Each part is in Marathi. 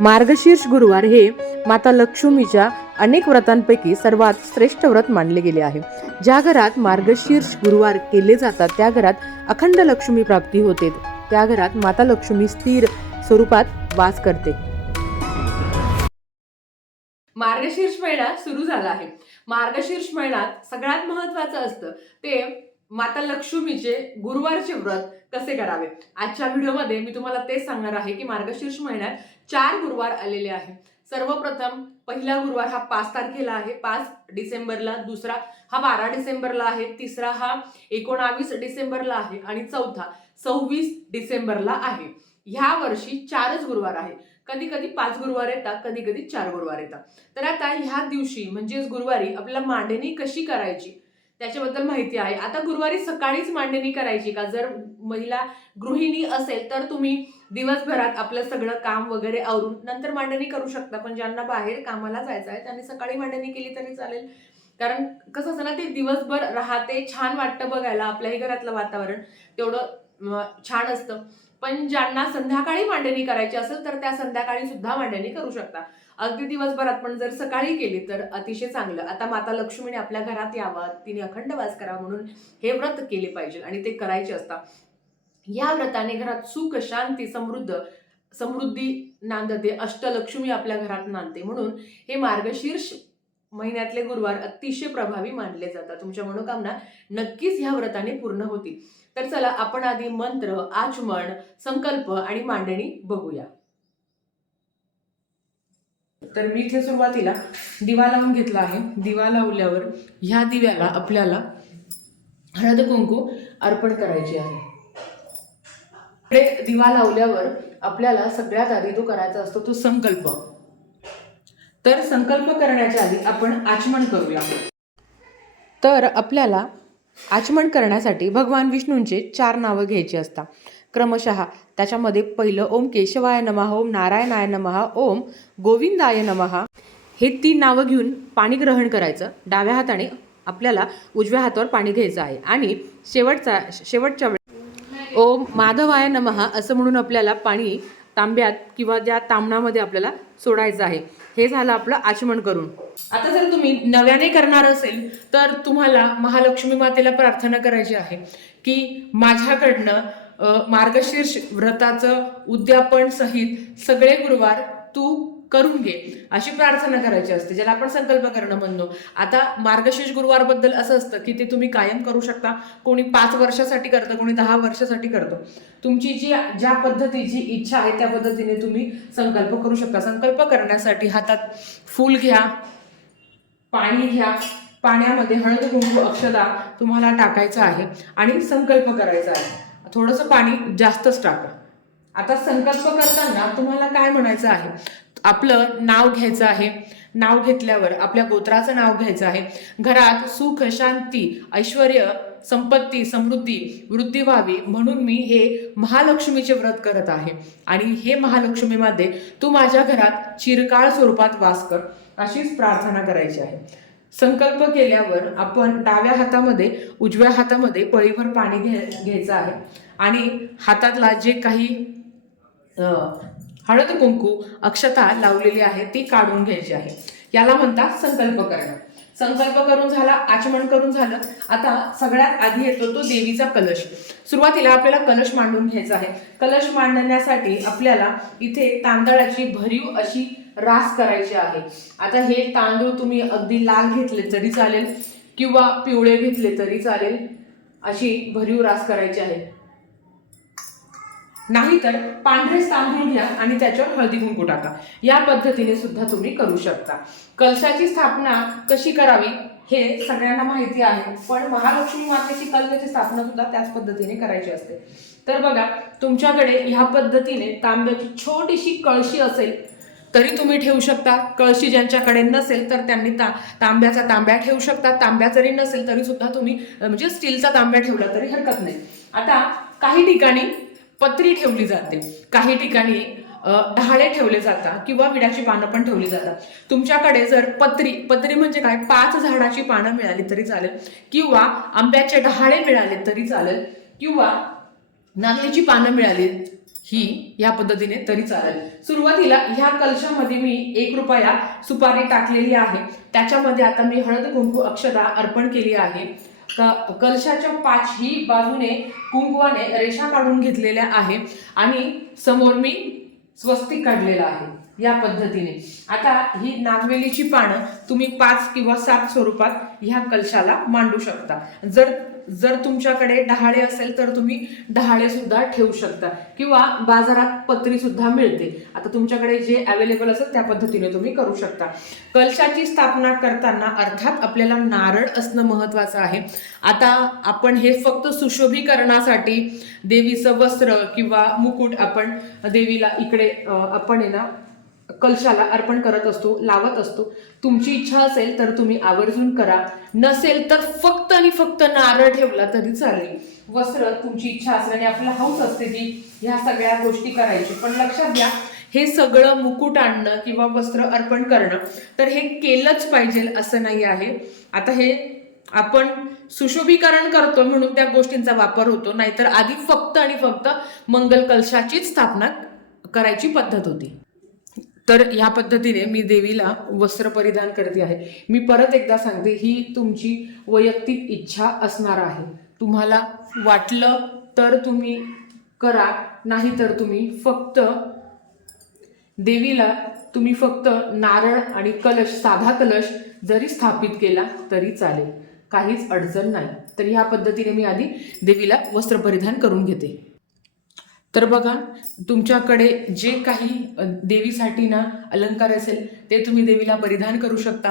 मार्गशीर्ष गुरुवार हे माता लक्ष्मीच्या अनेक व्रतांपैकी सर्वात श्रेष्ठ व्रत मानले गेले आहे. ज्या घरात मार्गशीर्ष गुरुवार केले जातात त्या घरात अखंड लक्ष्मी प्राप्ती होते. त्या घरात माता लक्ष्मी स्थिर स्वरूपात वास करते. मार्गशीर्ष महिना सुरू झाला आहे. मार्गशीर्ष महिन्यात सगळ्यात महत्वाचं असतं. ते माता लक्ष्मीचे गुरुवारचे व्रत कसे करावे? आजच्या व्हिडिओमध्ये मी तुम्हाला तेच सांगणार आहे की मार्गशीर्ष महिन्यात चार गुरुवार आलेले आहे सर्वप्रथम पहिला गुरुवार हा पाच तारखेला आहे. पाच डिसेंबरला दुसरा हा बारा डिसेंबरला आहे तिसरा हा एकोणावीस डिसेंबरला आहे आणि चौथा सव्वीस डिसेंबरला आहे. ह्या वर्षी चारच गुरुवार आहे कधी कधी पाच गुरुवार येतात कधी कधी चार गुरुवार येतात. तर आता ह्या दिवशी म्हणजेच गुरुवारी आपल्याला मांडणी कशी करायची? त्याच्याबद्दल माहिती आहे. आता गुरुवारी सकाळीच मांडणी करायची का? जर महिला गृहिणी असेल तर तुम्ही दिवसभरात आपलं सगळं काम वगैरे आवरून नंतर मांडणी करू शकता पण ज्यांना बाहेर कामाला जायचं आहे त्यांनी सकाळी मांडणी केली तरी चालेल. कारण कसं असतं ना ते दिवसभर राहते छान वाटतं बघायला आपल्याही घरातलं वातावरण तेवढं छान असतं. पण ज्यांना संध्याकाळी मांडणी करायची असेल तर त्या संध्याकाळी सुद्धा मांडणी करू शकता. अगदी दिवसभरात पण जर सकाळी केली तर अतिशय चांगलं. आता माता लक्ष्मीने आपल्या घरात यावं तिने अखंड वास करावा म्हणून हे व्रत केले पाहिजे आणि ते करायचे असतात. या व्रताने घरात सुख शांती समृद्ध समृद्धी नांदते. अष्टलक्ष्मी आपल्या घरात नांदते. म्हणून हे मार्गशीर्ष महिन्यातले गुरुवार अतिशय प्रभावी मानले जातात. तुमच्या मनोकामना नक्कीच ह्या व्रताने पूर्ण होतील. तर चला आपण आधी मंत्र आचमन संकल्प आणि मांडणी बघूया. तर मी इथे सुरुवातीला दिवा लावून घेतला आहे. दिवा लावल्यावर ह्या दिव्याला आपल्याला हळद कुंकू अर्पण करायची आहे. इकडे दिवा लावल्यावर आपल्याला सगळ्यात आधी तो करायचा असतो तो संकल्प. तर संकल्प करण्याच्या आधी आपण आचमन करूया. तर आपल्याला आचमन करण्यासाठी भगवान विष्णूंचे चार नावं घ्यायची असतात. क्रमशः त्याच्यामध्ये पहिलं ओम केशवाय नमः ओम नारायणाय नमः ओम गोविंदाय नमः. हे तीन नावं घेऊन पाणी ग्रहण करायचं. डाव्या हाताने आपल्याला उजव्या हातावर पाणी घ्यायचं आहे. आणि शेवटचा शेवटच्या वेळी ओम माधवाय नमः असं म्हणून आपल्याला पाणी तांब्यात किंवा ज्या तांबणामध्ये आपल्याला सोडायचं आहे हे झालं आपलं आचमन करून. आता जर तुम्ही नव्याने करणार असेल तर तुम्हाला महालक्ष्मी मातेला प्रार्थना करायची आहे की माझ्याकडनं मार्गशीर्ष व्रताचं उद्यापन सहित सगळे गुरुवार तू करून घे. अशी प्रार्थना करायची असते ज्याला आपण संकल्प करणं म्हणतो. आता मार्गशीर्ष गुरुवारबद्दल असं असतं की ते तुम्ही कायम करू शकता. कोणी पाच वर्षासाठी करतं कोणी दहा वर्षासाठी करतं. तुमची जी ज्या पद्धतीची इच्छा आहे त्या पद्धतीने तुम्ही संकल्प करू शकता. संकल्प करण्यासाठी हातात फूल घ्या पाणी घ्या. पाण्यामध्ये हळद कुंकू अक्षदा तुम्हाला टाकायचं आहे आणि संकल्प करायचा आहे. थोडंसं पाणी जास्तच टाका. आता संकल्प करताना तुम्हाला काय म्हणायचं आहे? आपलं नाव घ्यायचं आहे. नाव घेतल्यावर आपल्या गोत्राचं नाव घ्यायचं आहे. घरात सुख शांती ऐश्वर संपत्ती समृद्धी वृद्धी व्हावी म्हणून मी हे महालक्ष्मीचे व्रत करत आहे. आणि हे महालक्ष्मीमध्ये तू माझ्या घरात चिरकाळ स्वरूपात वास कर अशीच प्रार्थना करायची आहे. संकल्प केल्यावर आपण डाव्या हातामध्ये उजव्या हातामध्ये पळीभर पाणी घे घ्यायचं आहे. आणि हातातला जे काही अं, हळद कुंकू अक्षता लावलेली आहे ती काढून घ्यायची आहे. याला म्हणतात संकल्प करणं संकल्प करून झाला आचमन करून झालं. आता सगळ्यात आधी येतो तो देवीचा कलश. सुरुवातीला आपल्याला कलश मांडून घ्यायचा आहे. कलश मांडण्यासाठी आपल्याला इथे तांदळाची भरीव अशी रास करायची आहे. आता हे तांदूळ तुम्ही अगदी लाल घेतले तरी चालेल किंवा पिवळे घेतले तरी चालेल अशी भरीव रास करायची आहे. नाहीतर पांढरे तांदूळ घ्या आणि त्याच्यावर हळदी कुंकू टाका. या पद्धतीने सुद्धा तुम्ही करू शकता. कलशाची स्थापना कशी करावी हे सगळ्यांना माहिती आहे पण महालक्ष्मी मातेची कलशाची स्थापना सुद्धा त्याच पद्धतीने करायची असते. तर बघा तुमच्याकडे ह्या पद्धतीने तांब्याची छोटीशी कळशी असेल तरी तुम्ही ठेवू शकता. कळशी ज्यांच्याकडे नसेल तर त्यांनी ता तांब्याचा तांब्या ठेवू शकता. तांब्या जरी नसेल तरी सुद्धा तुम्ही म्हणजे स्टीलचा तांब्या ठेवला तरी हरकत नाही. आता काही ठिकाणी पत्री ठेवली जाते. काही ठिकाणी ढाळे ठेवले जातात किंवा विड्याची पानं पण ठेवली जातात. तुमच्याकडे जर पत्री पत्री म्हणजे काय? पाच झाडाची पानं मिळाली तरी चालेल. किंवा आंब्याचे ढाळे मिळाले तरी चालेल. किंवा नागलीची पानं मिळाली ही या पद्धतीने तरी चालेल. सुरुवातीला ह्या कलशामध्ये मी एक रुपया सुपारी टाकलेली आहे. त्याच्यामध्ये आता मी हळद कुंकू अक्षता अर्पण केली आहे. कलशाच्या पाचही बाजूने कुंकवाने रेषा काढून घेतलेल्या आहे आणि समोर मी स्वस्तिक काढलेलं आहे या पद्धतीने. आता ही नागवेलीची पानं तुम्ही पाच किंवा सात स्वरूपात ह्या कलशाला मांडू शकता. जर जर तुमच्याकडे डहाळे असेल तर तुम्ही डहाळे सुद्धा ठेवू शकता. किंवा बाजारात पत्री सुद्धा मिळते. आता तुमच्याकडे जे अवेलेबल असेल त्या पद्धतीने तुम्ही करू शकता. कलशाची स्थापना करताना अर्थात आपल्याला नारळ असणं महत्वाचं आहे. आता आपण हे फक्त सुशोभीकरणासाठी देवीचं वस्त्र किंवा मुकुट आपण देवीला इकडे आपण आहे ना कलशाला अर्पण करत असतो लावत असतो. तुमची इच्छा असेल तर तुम्ही आवर्जून करा. नसेल तर फक्त आणि फक्त नारळ ठेवला तरी चालेल. वस्त्र तुमची इच्छा असल्याने आणि आपल्याला हौस असते की ह्या सगळ्या गोष्टी करायची. पण लक्षात घ्या हे सगळं मुकुट आणणं किंवा वस्त्र अर्पण करणं तर हे केलंच पाहिजे असं नाही आहे. आता हे आपण सुशोभीकरण करतो म्हणून त्या गोष्टींचा वापर होतो नाहीतर आधी फक्त आणि फक्त मंगल कलशाचीच स्थापना करायची पद्धत होती. तर ह्या पद्धतीने मी देवीला वस्त्र परिधान करते आहे. मी परत एकदा सांगते ही तुमची वैयक्तिक इच्छा असणार आहे. तुम्हाला वाटलं तर तुम्ही करा नाही तर तुम्ही फक्त देवीला तुम्ही फक्त नारळ आणि कलश साधा कलश जरी स्थापित केला तरी चालेल. काहीच अडचण नाही. तर ह्या पद्धतीने मी आधी देवीला वस्त्र परिधान करून घेते. तर बघा तुमच्याकडे जे काही देवीसाठी ना अलंकार असेल ते तुम्ही देवीला परिधान करू शकता.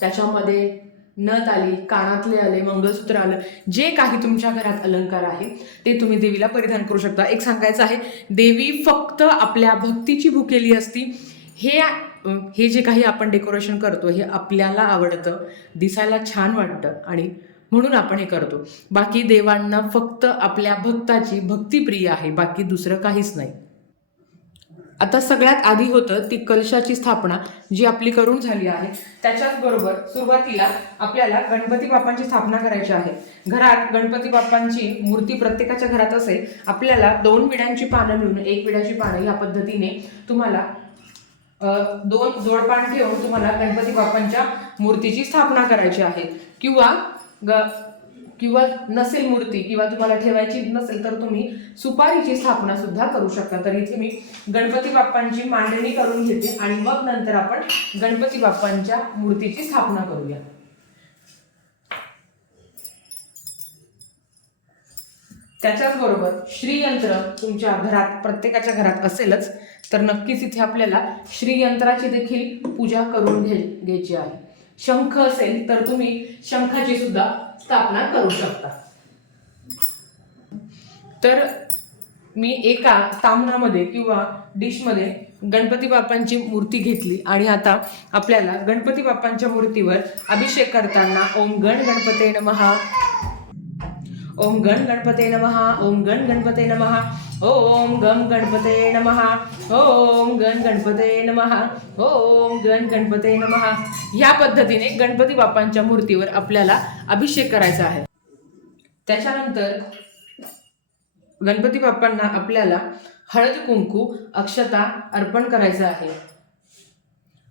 त्याच्यामध्ये नथ आली कानातले आले मंगळसूत्र आलं जे काही तुमच्या घरात अलंकार आहे ते तुम्ही देवीला परिधान करू शकता. एक सांगायचं आहे देवी फक्त आपल्या भक्तीची भुकेली असती. हे हे जे काही आपण डेकोरेशन करतो हे आपल्याला आवडतं दिसायला छान वाटतं आणि म्हणून आपण हे करतो. बाकी देवांना फक्त आपल्या भक्ताची भक्तिप्रिय आहे बाकी दुसरं काहीच नाही. आता सगळ्यात आधी होतं ती कलशाची स्थापना जी आपली करून झाली आहे. त्याच्याचबरोबर सुरुवातीला आपल्याला गणपती बाप्पांची स्थापना करायची आहे. घरात गणपती बाप्पांची मूर्ती प्रत्येकाच्या घरात असेल आपल्याला दोन विड्यांची पानं मिळून एक विड्याची पानं या पद्धतीने तुम्हाला दोन जोडपान ठेवून तुम्हाला गणपती बाप्पांच्या मूर्तीची स्थापना करायची आहे. किंवा ग किंवा नसेल मूर्ती किंवा तुम्हाला ठेवायची नसेल तर तुम्ही सुपारीची स्थापना सुद्धा करू शकता. तर इथे मी गणपती बाप्पांची मांडणी करून घेते आणि मग नंतर आपण गणपती बाप्पांच्या मूर्तीची स्थापना करूया. त्याच्याच बरोबर श्रीयंत्र तुमच्या घरात प्रत्येकाच्या घरात असेलच तर नक्कीच इथे आपल्याला श्रीयंत्राची देखील पूजा करून घे घ्यायची आहे. शंख असेल तर तुम्ही शंखाची सुद्धा स्थापना करू शकता. तर मी एका तामणामध्ये किंवा डिशमध्ये गणपती बाप्पांची मूर्ती घेतली आणि आता आपल्याला गणपती बाप्पांच्या मूर्तीवर अभिषेक करताना ओम गण गणपते नमहा ओम गण गणपते नमहा ओम गण गणपते नमहा ओम गम गणपते नमहा ओम गण गणपते नमहा ओम गण गणपते नमहा ह्या पद्धतीने गणपती बाप्पांच्या मूर्तीवर आपल्याला अभिषेक करायचा आहे. त्याच्यानंतर गणपती बाप्पांना आपल्याला हळद कुंकू अक्षता अर्पण करायचं आहे.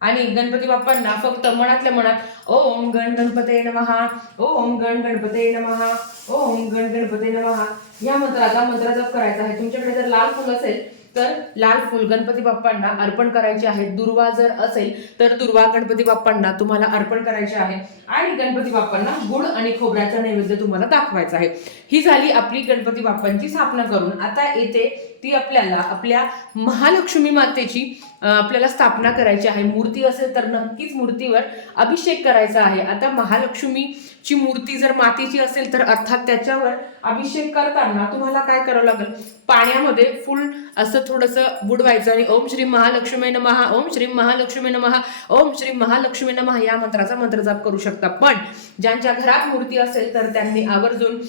आणि गणपती बाप्पांना फक्त मनातल्या मनात ओम गण गणपते नमहा ओम गण गणपते नमहा ओम गण गणपते नमहा या मंत्राचा मंत्र जप करायचा आहे. तुमच्याकडे जर लाल फुल असेल तर लाल फुल गणपती बाप्पांना अर्पण करायचे आहे दुर्वा जर असेल तर दुर्वा गणपती बाप्पांना तुम्हाला अर्पण करायचे आहे. आणि गणपती बाप्पांना गुड आणि खोबऱ्याचा नैवेद्य तुम्हाला दाखवायचा आहे. ही झाली आपली गणपती बाप्पांची स्थापना करून. आता येते ती आपल्याला आपल्या महालक्ष्मी मातेची आपल्याला स्थापना करायची आहे. मूर्ती असेल तर नक्कीच मूर्तीवर अभिषेक करायचा आहे. आता महालक्ष्मीची मूर्ती जर मातीची असेल तर अर्थात त्याच्यावर अभिषेक करताना तुम्हाला काय करावं लागेल? पाण्यामध्ये फुल असं थोडंसं बुडवायचं आणि ओम श्री महालक्ष्मी नमहा ओम श्री महालक्ष्मी नमहा ओम श्री महालक्ष्मी नमहा या मंत्राचा मंत्र जाप करू शकता. पण ज्यांच्या घरात मूर्ती असेल तर त्यांनी आवर्जून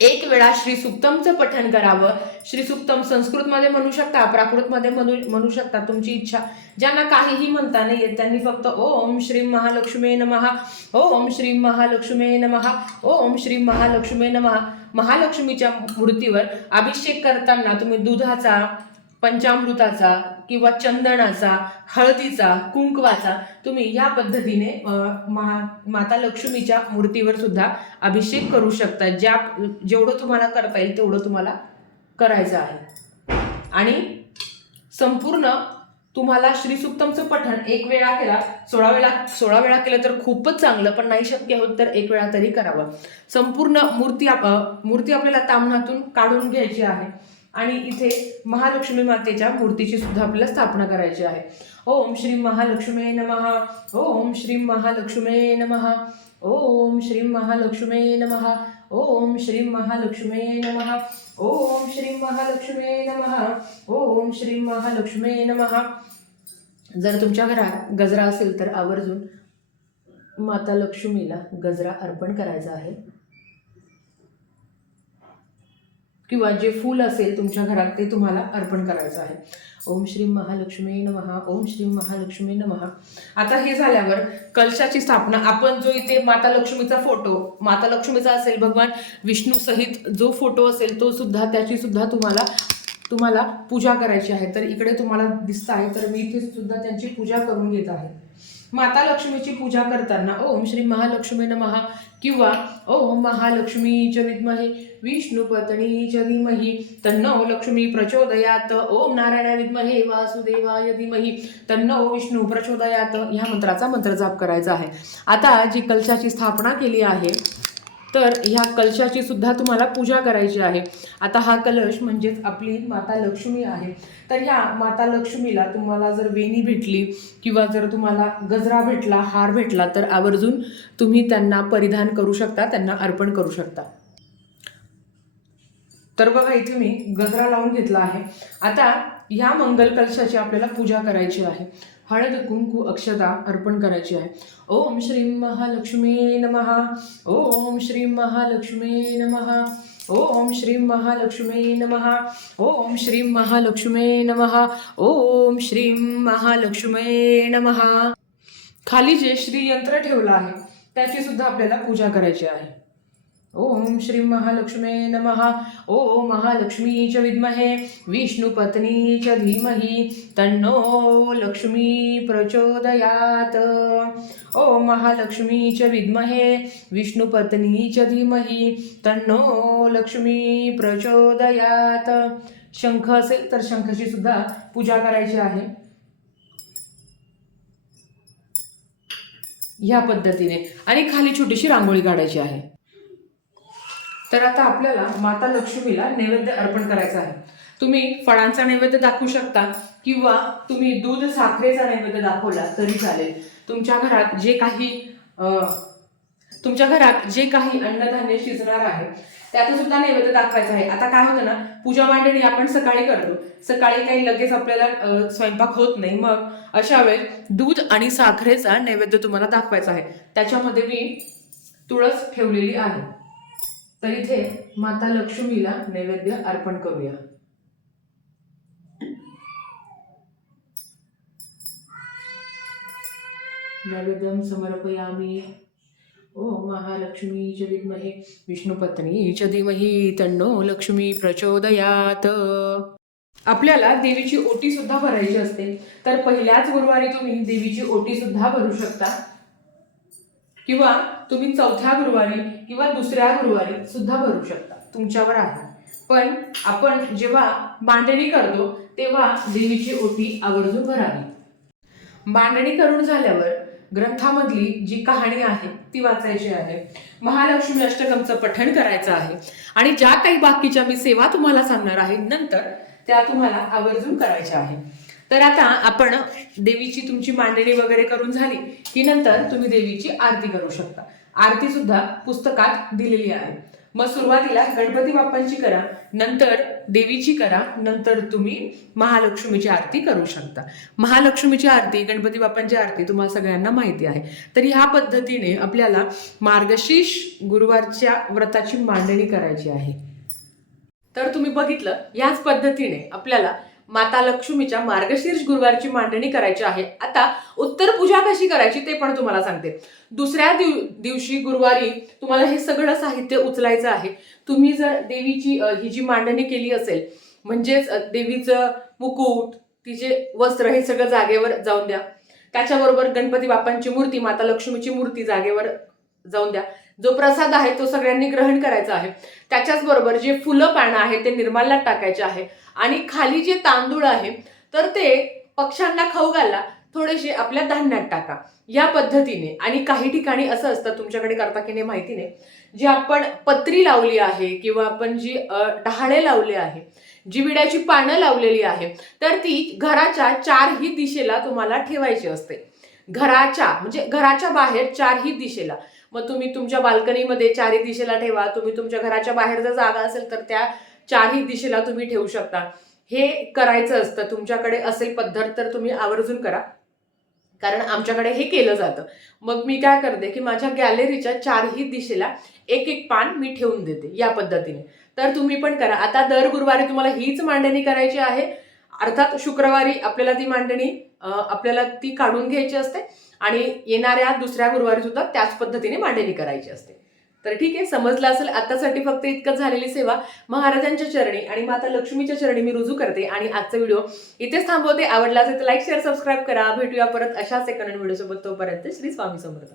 एक वेळा श्री सुक्तमचं पठण करावं. श्री सुक्तम संस्कृतमध्ये म्हणू शकता प्राकृतमध्ये म्हणू म्हणू शकता तुमची इच्छा. ज्यांना काहीही म्हणता नाही येत त्यांनी फक्त ओम श्री महालक्ष्मी नमहा ओम श्री महालक्ष्मी नमहा ओम श्री महालक्ष्मी नमहा महालक्ष्मीच्या मूर्तीवर अभिषेक करताना तुम्ही दुधाचा पंचामृताचा किंवा चंदनाचा हळदीचा कुंकवाचा तुम्ही या पद्धतीने महा माता लक्ष्मीच्या मूर्तीवर सुद्धा अभिषेक करू शकता. ज्या जेवढं तुम्हाला करता येईल तेवढं तुम्हाला करायचं आहे. आणि संपूर्ण तुम्हाला श्रीसुक्तमचं पठण एक वेळा केला सोळा वेळा सोळा वेळा केलं तर खूपच चांगलं पण नाही शक्य होत तर एक वेळा तरी करावं. संपूर्ण मूर्ती आप- मूर्ती आपल्याला तामणातून काढून घ्यायची आहे. आणि इथे महालक्ष्मी मातेच्या मूर्तीची सुद्धा आपल्याला स्थापना करायची आहे. ओम श्री महालक्ष्मी नमहा ओम श्री महालक्ष्मी नमहा ओम श्री महालक्ष्मी नमहा ओम श्री महालक्ष्मी नमहा ओम श्री महालक्ष्मी नमहा ओम श्री महालक्ष्मी नमहा जर तुमच्या घरात गजरा असेल तर आवर्जून माता लक्ष्मीला गजरा अर्पण करायचा आहे. किंवा जे फूल असेल तुमच्या घरात ते तुम्हाला अर्पण करायचं आहे. ओम श्री महालक्ष्मी नमहा ओम श्री महालक्ष्मी नमहा आता हे झाल्यावर कलशाची स्थापना आपण जो इथे माता लक्ष्मीचा फोटो माता लक्ष्मीचा असेल भगवान विष्णू सहित जो फोटो असेल तो सुद्धा त्याची सुद्धा तुम्हाला तुम्हाला पूजा करायची आहे. तर इकडे तुम्हाला दिसत आहे तर मी इथे सुद्धा त्यांची पूजा करून घेत आहे. माता लक्ष्मीची पूजा करताना ओम श्री महालक्ष्मी महा किंवा ओम महालक्ष्मी च विद्महे विष्णू पत्नी च धीमहि तन्नो लक्ष्मी प्रचोदयात ओम नारायण विद्महे वासुदेवाय धीमही तन्नो विष्णू प्रचोदयात ह्या मंत्राचा मंत्र जाप करायचा आहे. आता जी कलशाची स्थापना केली आहे तर ह्या कलशाची सुद्धा तुम्हाला पूजा करायची आहे. आता हा कलश म्हणजेच आपली माता लक्ष्मी आहे. तर ह्या माता लक्ष्मीला तुम्हाला जर वेणी भेटली किंवा जर तुम्हाला गजरा भेटला हार भेटला तर आवर्जून तुम्ही त्यांना परिधान करू शकता त्यांना अर्पण करू शकता. तर बघा इथे मी गजरा लावून घेतला आहे. आता ह्या मंगल कलशाची आपल्याला पूजा करायची आहे. हळद कुंकू अक्षता अर्पण करायची आहे. ओम श्री महालक्ष्मी नमहा ओम श्री महालक्ष्मी नमहा ओम श्री महालक्ष्मी नमहा ओम श्री महालक्ष्मी नमहा ओम श्री महालक्ष्मी नमहा खाली जे श्री यंत्र ठेवलं आहे त्याची सुद्धा आपल्याला पूजा करायची आहे. ओम श्री महालक्ष्मे नमः। ओ महालक्ष्मी च विद्महे विष्णुपत्नी च धीमहि तन्नो लक्ष्मी प्रचोदयात। ओ महालक्ष्मी च विद्महे विष्णुपत्नी च धीमहि तन्नो लक्ष्मी प्रचोदयात। शंख असेल तर शंखाची सुद्धा पूजा करायची आहे. ह्या पद्धतीने. आणि खाली छोटीशी रांगोळी काढायची आहे. तर आता आपल्याला माता लक्ष्मीला नैवेद्य अर्पण करायचा आहे. तुम्ही फळांचा नैवेद्य दाखवू शकता किंवा तुम्ही दूध साखरेचा नैवेद्य दाखवला तरी चालेल. तुमच्या घरात जे काही तुमच्या घरात जे काही अन्नधान्य शिजणार आहे त्याचं सुद्धा नैवेद्य दाखवायचं आहे. आता काय होतं ना पूजा मांडणी आपण सकाळी करतो. सकाळी काही लगेच आपल्याला स्वयंपाक होत नाही. मग अशा वेळेस दूध आणि साखरेचा नैवेद्य तुम्हाला दाखवायचा आहे. त्याच्यामध्ये मी तुळस ठेवलेली आहे. तर इथे माता लक्ष्मीला नैवेद्य अर्पण करूया. नैवेद्यम समर्पयामी. ओ महालक्ष्मी च विद्महे विष्णुपत्नी च धीमही. तन्नो लक्ष्मी प्रचोदयात. आपल्याला देवीची ओटी सुद्धा भरायची असते. तर पहिल्याच गुरुवारी तुम्ही देवीची ओटी सुद्धा भरू शकता. किंवा तुम्ही चौथ्या गुरुवारी किंवा दुसऱ्या गुरुवारी सुद्धा भरू शकता. तुमच्यावर आहे. पण आपण जेव्हा मांडणी करतो तेव्हा देवीची ओटी आवर्जून भरावी. मांडणी करून झाल्यावर ग्रंथामधली जी कहाणी आहे ती वाचायची आहे. महालक्ष्मी अष्टकमचं पठण करायचं आहे. आणि ज्या काही बाकीच्या मी सेवा तुम्हाला सांगणार आहे नंतर त्या तुम्हाला आवर्जून करायच्या आहे. तर आता आपण देवीची तुमची मांडणी वगैरे करून झाली की नंतर तुम्ही देवीची आरती करू शकता. आरती सुद्धा पुस्तकात दिलेली आहे. मग सुरुवातीला गणपती बाप्पांची करा नंतर देवीची करा नंतर तुम्ही महालक्ष्मीची आरती करू शकता. महालक्ष्मीची आरती गणपती बाप्पांची आरती तुम्हाला सगळ्यांना माहिती आहे. तर ह्या पद्धतीने आपल्याला मार्गशीर्ष गुरुवारच्या व्रताची मांडणी करायची आहे. तर तुम्ही बघितलं याच पद्धतीने आपल्याला माता लक्ष्मीच्या मार्गशीर्ष गुरुवारची मांडणी करायची आहे. आता उत्तर पूजा कशी करायची ते पण तुम्हाला सांगते. दुसऱ्या दिव दिवशी गुरुवारी तुम्हाला हे सगळं साहित्य उचलायचं आहे. तुम्ही जर देवीची ही जी मांडणी केली असेल म्हणजेच देवीचं मुकुट तिचे वस्त्र हे सगळं जागेवर जाऊन द्या. त्याच्याबरोबर गणपती बाप्पांची मूर्ती माता लक्ष्मीची मूर्ती जागेवर जाऊन द्या. जो प्रसाद आहे तो सगळ्यांनी ग्रहण करायचा आहे. त्याच्याच बरोबर जे फुलं पानं आहे ते निर्माल्यात टाकायचे आहे. आणि खाली जे तांदूळ आहे तर ते पक्ष्यांना खाऊ घाला थोडेसे आपल्या धान्यात टाका. या पद्धतीने आणि काही ठिकाणी असं असतं तुमच्याकडे करता की नाही माहिती नाही जी आपण पत्री लावली आहे किंवा आपण जी डहाळे लावले आहे जी विड्याची पानं लावलेली आहे तर ती घराच्या चारही दिशेला तुम्हाला ठेवायची असते. घराच्या म्हणजे घराच्या बाहेर चारही दिशेला. मग तुम्ही तुमच्या बाल्कनीमध्ये चारही दिशेला ठेवा. तुम्ही तुमच्या घराच्या बाहेर जर जागा असेल तर त्या चारही दिशेला तुम्ही ठेवू शकता. हे करायचं असतं. तुमच्याकडे असेल पद्धत तर तुम्ही आवर्जून करा. कारण आमच्याकडे हे केलं जातं. मग मी काय करते की माझ्या गॅलरीच्या चारही दिशेला एक एक पान मी ठेवून देते या पद्धतीने. तर तुम्ही पण करा. आता दर गुरुवारी तुम्हाला हीच मांडणी करायची आहे. अर्थात शुक्रवारी आपल्याला ती मांडणी आपल्याला ती काढून घ्यायची असते आणि येणाऱ्या दुसऱ्या गुरुवारी सुद्धा त्याच पद्धतीने मांडणी करायची असते. तर ठीक आहे समजलं असेल आतासाठी फक्त इतकंच झालेली सेवा. महाराजांच्या चरणी आणि माता लक्ष्मीच्या चरणी मी रुजू करते आणि आजचा व्हिडिओ इथेच थांबवते. आवडला असेल तर लाईक शेअर सबस्क्राईब करा. भेटूया परत अशाच एका नवीन व्हिडिओसोबत. तोपर्यंत श्री स्वामी समर्थ.